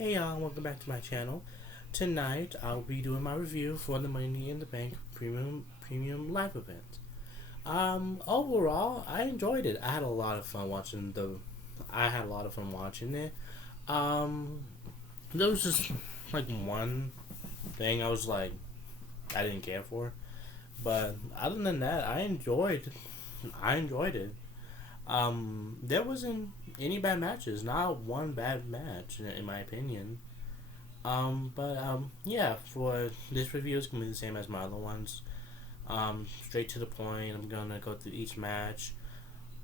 Hey y'all, welcome back to my channel. Tonight I'll be doing my review for the Money in the Bank Premium Live event. Overall, I enjoyed it. I had a lot of fun watching it. Um, there was just like one thing I didn't care for, but other than that, I enjoyed it. There wasn't any bad matches, not one bad match in my opinion. Yeah, for this review, it's gonna be the same as my other ones. Straight to the point. I'm gonna go through each match.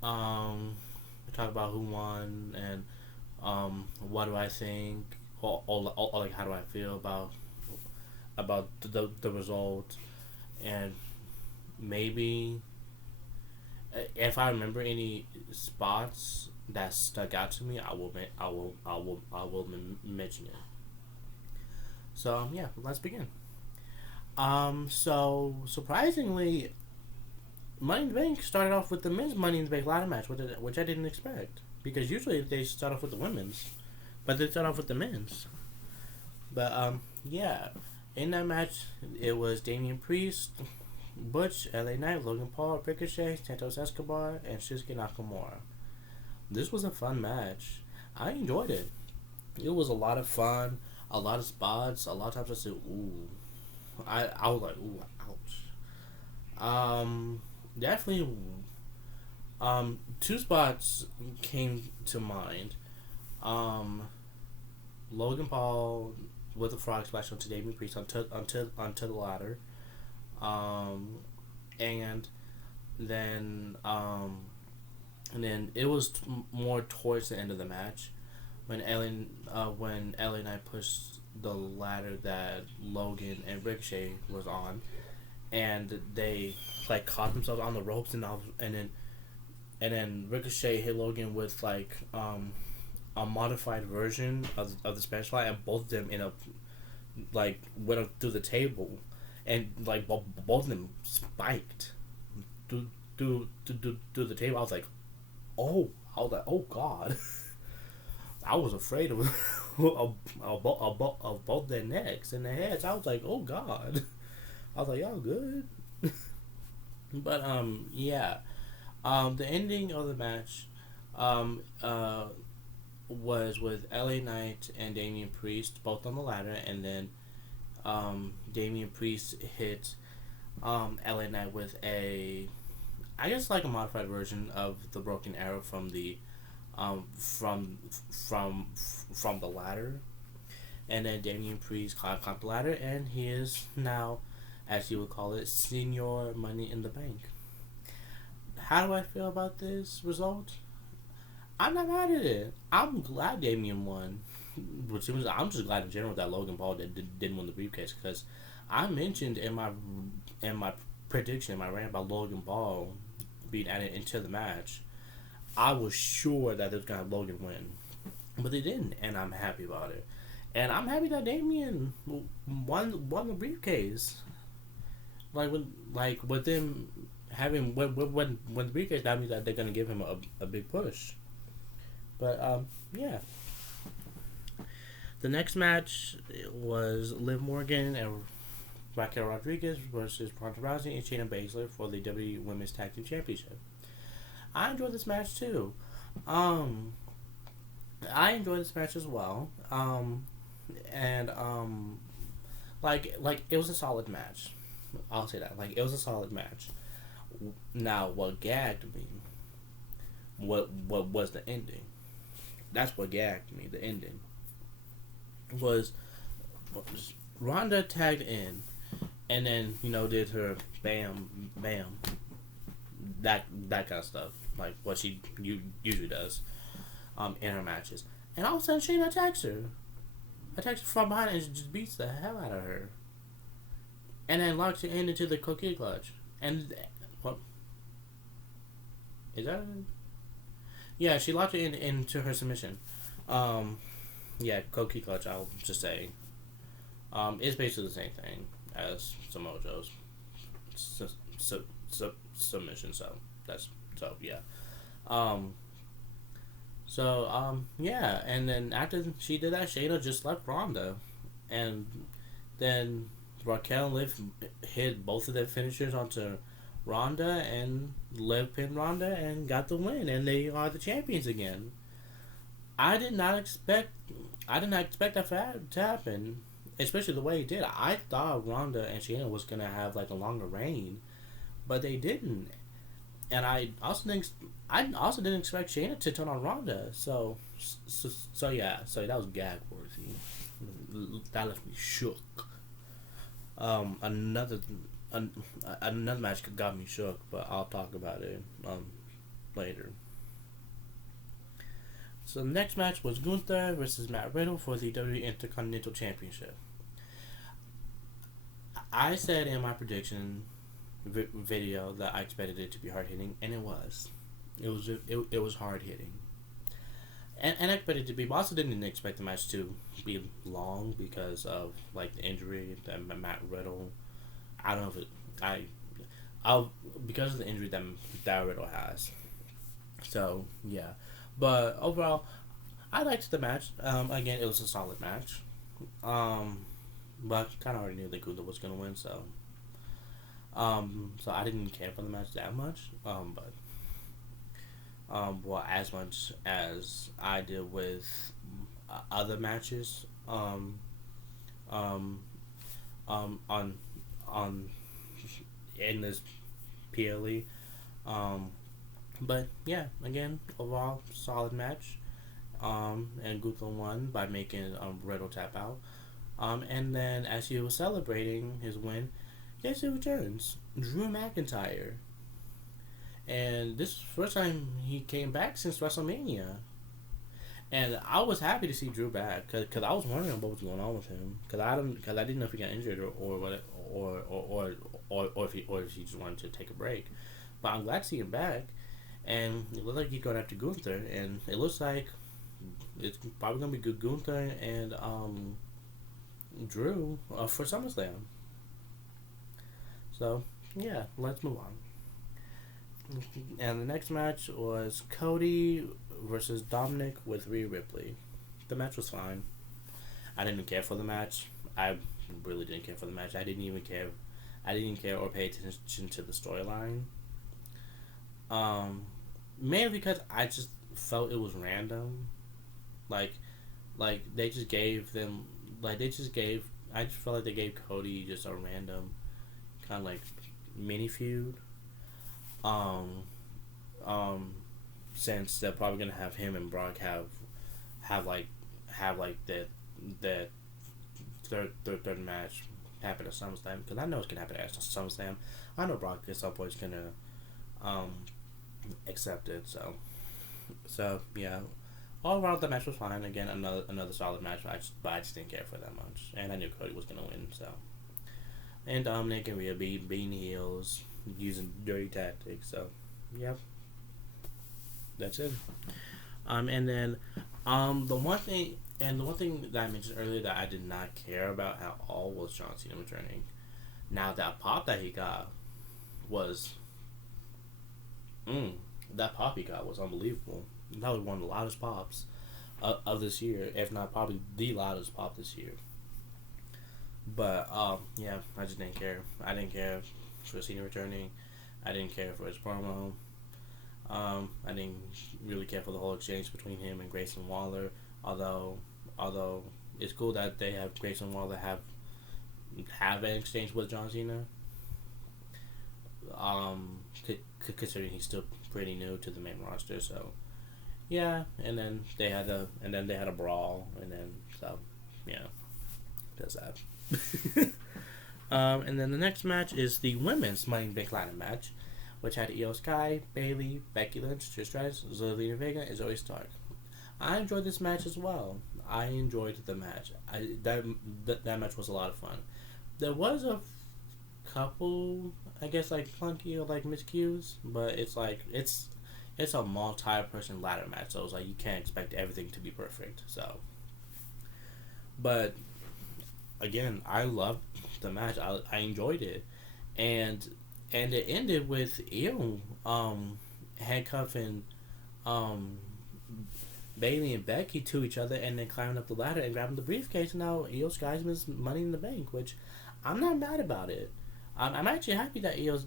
Um, talk about who won and what do I think, or like how do I feel about the result, and maybe if I remember any spots that stuck out to me, I will mention it. So yeah, let's begin. So surprisingly, Money in the Bank started off with the men's Money in the Bank ladder match, which I didn't expect because usually they start off with the women's, but they start off with the men's. But yeah, in that match, it was Damian Priest, Butch, LA Knight, Logan Paul, Ricochet, Santos Escobar, and Shinsuke Nakamura. This was a fun match. I enjoyed it. It was a lot of fun, a lot of spots. A lot of times I said, "Ooh," I was like, "Ooh, ouch." Definitely. Two spots came to mind. Um, Logan Paul with a frog splash onto Damian Priest onto the ladder. Um, and then and then it was more towards the end of the match when Ellen and I pushed the ladder that Logan and Ricochet was on, and they like caught themselves on the ropes and then Ricochet hit Logan with a modified version of the Spanish Fly, and both of them end up like went up through the table, and like both of them spiked through the table. I was like, oh god. I was afraid of of both their necks and their heads. I was like, oh god. I was like, y'all good. But yeah. The ending of the match, um, uh, was with LA Knight and Damian Priest both on the ladder, and then Damian Priest hit LA Knight with I guess like a modified version of the Broken Arrow from the um, from from from the ladder, and then Damian Priest climbed the ladder, and he is now, as you would call it, Senior Money in the Bank. How do I feel about this result? I'm not mad at it. I'm glad Damian won. Which means I'm just glad in general that Logan Paul didn't win the briefcase because I mentioned in my prediction, in my rant about Logan Paul being added into the match, I was sure that they was gonna have Logan win, but they didn't, and I'm happy about it. And I'm happy that Damian won the briefcase. With them having when the briefcase, that means that they're gonna give him a big push. But yeah. The next match was Liv Morgan and Raquel Rodriguez versus Ronda Rousey and Shayna Baszler for the WWE Women's Tag Team Championship. I enjoyed this match too. Um, I enjoyed this match as well. And like it was a solid match. I'll say that. Like it was a solid match. Now, what gagged me? What was the ending? That's what gagged me. The ending was Ronda tagged in, and then did her bam bam that kind of stuff, like what she usually does in her matches. And all of a sudden, Shayna attacks her from behind and just beats the hell out of her, and then locks her into the coquille clutch. And what is that? Yeah, she locked her into her submission. Um, yeah, coquille clutch. I'll just say, it's basically the same thing as Samoa Joe's submission. So yeah. Um, So yeah, and then after she did that, Shayna just left Ronda, and then Raquel and Liv hit both of their finishers onto Ronda, and Liv pinned Ronda and got the win, and they are the champions again. I did not expect I did not expect to happen, especially the way it did. I thought Ronda and Shayna was gonna have like a longer reign, but they didn't. And I also didn't expect Shayna to turn on Ronda. So yeah, so that was gag worthy. That left me shook. Um, another an, another match got me shook, but I'll talk about it later. So the next match was Gunther versus Matt Riddle for the WWE Intercontinental Championship. I said in my prediction video that I expected it to be hard hitting, and it was. It was hard hitting, and I expected it to be. But I also didn't expect the match to be long because of like the injury that Matt Riddle. I don't know if it. I'll because of the injury that Riddle has. So yeah, but overall, I liked the match. Again, it was a solid match. Um, but kind of already knew that Gunther was gonna win, so I didn't care for the match that much. But well, as much as I did with other matches. Um, on on in this PLE. Um, but yeah, again, overall solid match. And Gunther won by making Riddle tap out. And then as he was celebrating his win, guess who returns? Drew McIntyre. And this is the first time he came back since WrestleMania. And I was happy to see Drew back because I was wondering what was going on with him because I didn't know if he got injured or what or if he just wanted to take a break. But I'm glad to see him back, and it looks like he's going after Gunther, and it looks like it's probably gonna be good Gunther and Drew for SummerSlam. So yeah, let's move on. And the next match was Cody versus Dominic with Rhea Ripley. The match was fine. I didn't care for the match. I really didn't care for the match. I didn't even care. I didn't care or pay attention to the storyline. Um, Mainly because I just felt it was random. Like, they just gave them. Like they just gave. I just felt like they gave Cody just a random kind of like mini feud. Um, um, since they're probably gonna have him and Brock have like that third match happen at SummerSlam because I know it's gonna happen at SummerSlam. I know Brock at some point is gonna um accept it. So yeah. Overall, the match was fine. Again, another solid match. But I just didn't care for that much, and I knew Cody was gonna win. So, and Dominic and Rhea being heels, using dirty tactics. So, yep, that's it. And then, the one thing that I mentioned earlier that I did not care about at all was John Cena returning. Now that pop that he got was, that pop he got was unbelievable. That was one of the loudest pops of this year, if not probably the loudest pop this year. But yeah, I just didn't care. I didn't care for Cena returning. I didn't care for his promo. I didn't really care for the whole exchange between him and Grayson Waller. Although it's cool that they have Grayson Waller have an exchange with John Cena. Considering he's still pretty new to the main roster, so yeah. And then they had a brawl, and then so yeah, that's that. And then the next match is the women's Money in the Bank Ladder match, which had Io Sky, Bayley, Becky Lynch, Trish Stratus, Zelina Vega, and Zoe Stark. I enjoyed this match as well. I enjoyed the match. That match was a lot of fun. There was a couple, I guess, like clunky or like miscues, but it's a multi-person ladder match, so it's like you can't expect everything to be perfect. So, but again, I loved the match. I enjoyed it, and it ended with Io handcuffing um Bailey and Becky to each other and then climbing up the ladder and grabbing the briefcase. And now Io Sky's Money in the Bank, which I'm not mad about it. I'm actually happy that Io's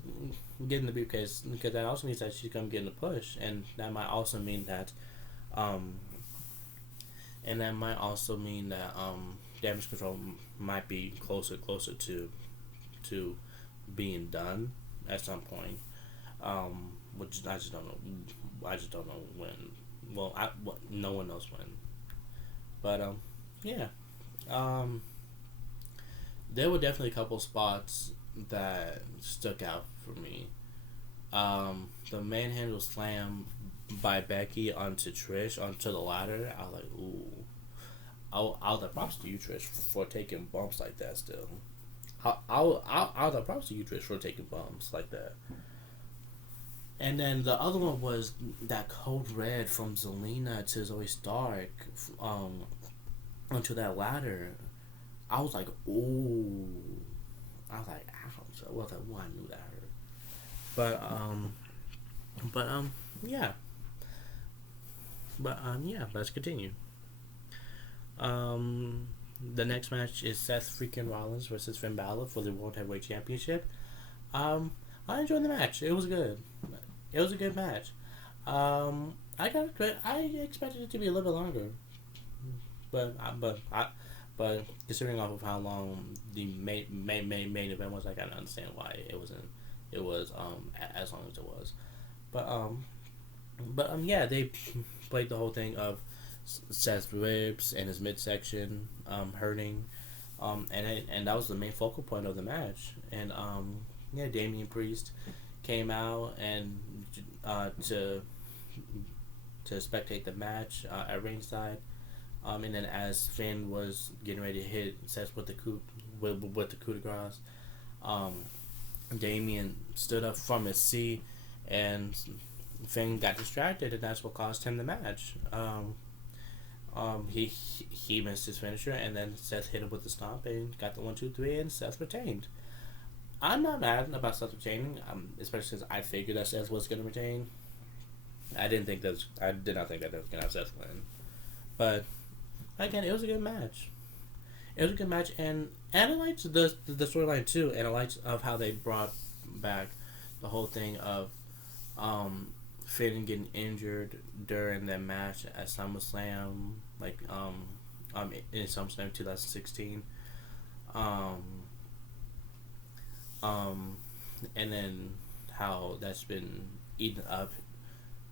getting the briefcase because that also means that she's gonna get in the push, and that might also mean that, um, Damage Control might be closer to being done at some point. Which I just don't know. I just don't know when. Well, no one knows when. But yeah. Um, there were definitely a couple spots that stuck out for me. The manhandle slam by Becky onto Trish onto the ladder. I was like, ooh. I was like, props to you, Trish, for taking bumps like that. Still, I was like, props to you, Trish, for taking bumps like that. And then the other one was that code red from Zelina to Zoe Stark, onto that ladder. I was like, ooh. I was like, ouch. I was like, well, I knew that hurt. But yeah. Yeah. Let's continue. The next match is Seth freaking Rollins versus Finn Balor for the World Heavyweight Championship. I enjoyed the match. It was good. It was a good match. I expected it to be a little bit longer, but considering off of how long the main event was, I kind of understand why it wasn't. It was as long as it was, yeah, they played the whole thing of Seth's ribs and his midsection hurting, and that was the main focal point of the match. And yeah, Damian Priest came out and to spectate the match at ringside. And then as Finn was getting ready to hit Seth with the coup de grace, Damian stood up from his seat, and Finn got distracted, and that's what caused him the match. He missed his finisher, and then Seth hit him with the stomp and got the 1-2-3, and Seth retained. I'm not mad about Seth retaining, especially since I figured that Seth was going to retain. I did not think that was going to have Seth win, but again, it was a good match. It was a good match, and I liked the storyline too, and I liked of how they brought back the whole thing of Finn getting injured during that match at SummerSlam, in SummerSlam 2016. And then how that's been eaten up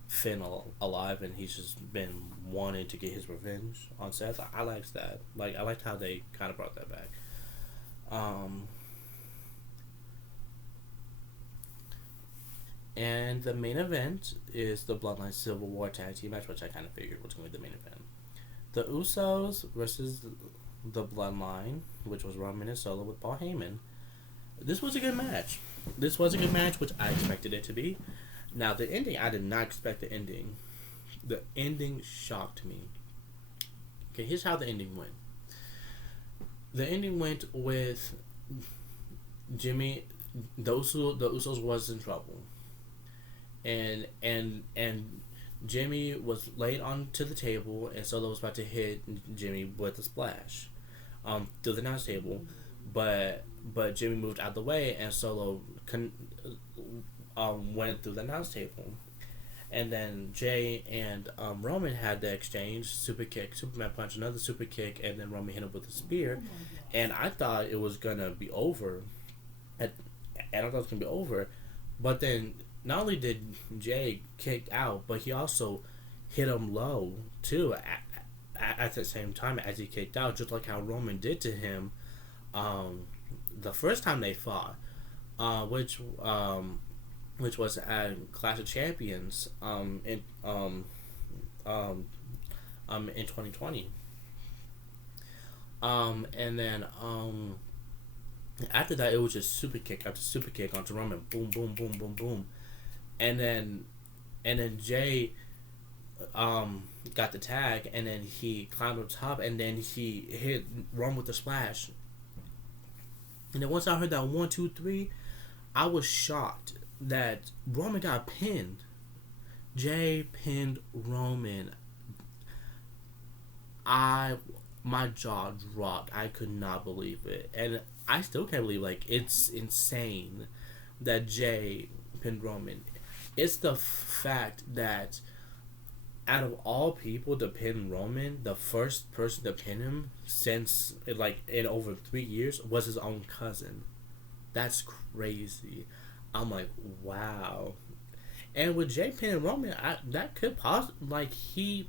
Finn alive, and he's just been wanting to get his revenge on Seth. I liked that. I liked how they kind of brought that back. And the main event is the Bloodline Civil War Tag Team match, which I kind of figured was going to be the main event. The Usos versus the Bloodline, which was Roman and Solo with Paul Heyman. This was a good match. Which I expected it to be. Now, the ending, I did not expect the ending. The ending shocked me. Okay, here's how the ending went. The ending went with Jimmy, the Usos was in trouble. And Jimmy was laid onto the table, and Solo was about to hit Jimmy with a splash through the announce table. But Jimmy moved out of the way, and Solo went through the announce table. And then Jay and Roman had the exchange, super kick, Superman punch, another super kick, and then Roman hit him with a spear. And I thought it was going to be over. But then not only did Jay kick out, but he also hit him low, too, at the same time as he kicked out, just like how Roman did to him the first time they fought, which was at Clash of Champions in 2020. And then after that, it was just super kick after super kick onto Roman, boom, boom, boom, boom, boom, and then Jay got the tag, and then he climbed up top, and then he hit Roman with the splash. And then once I heard that 1-2-3, I was shocked that Roman got pinned. Jay pinned Roman. I my jaw dropped. I could not believe it, and I still can't believe, like, it's insane that Jay pinned Roman. It's the fact that out of all people to pin Roman, the first person to pin him since, like, in over 3 years was his own cousin. That's crazy. I'm like, wow. And with Jay pinning Roman, that could he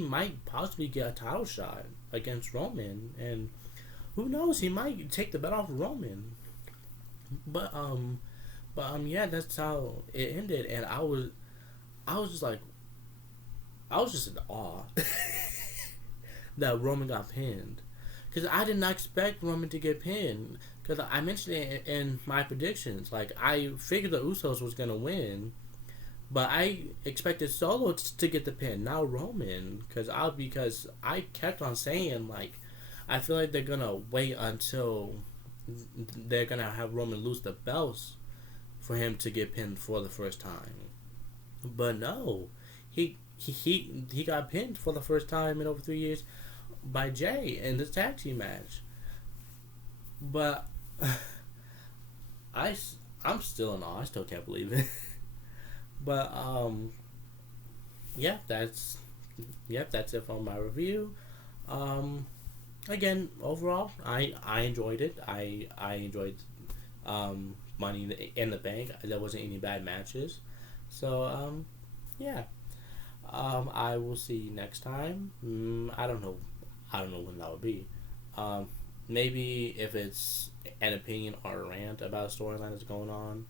might possibly get a title shot against Roman, and who knows, he might take the bet off of Roman. But yeah, that's how it ended, and I was just like, I was just in awe that Roman got pinned, because I did not expect Roman to get pinned. Because I mentioned it in my predictions, like, I figured the Usos was gonna win, but I expected Solo to get the pin, not Roman, because I kept on saying, like, I feel like they're gonna wait until they're gonna have Roman lose the belts for him to get pinned for the first time. But no, he got pinned for the first time in over 3 years by Jay in this tag team match. But I I'm still in awe. I still can't believe it. But yeah, that's it for my review. Um, Again, overall, I enjoyed it. I enjoyed Money in the Bank. There wasn't any bad matches, so yeah. I will see you next time. I don't know when that will be. Um, Maybe if it's an opinion or a rant about a storyline that's going on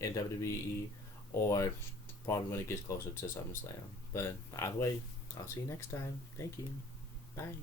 in WWE, or probably when it gets closer to SummerSlam. But either way, I'll see you next time. Thank you. Bye.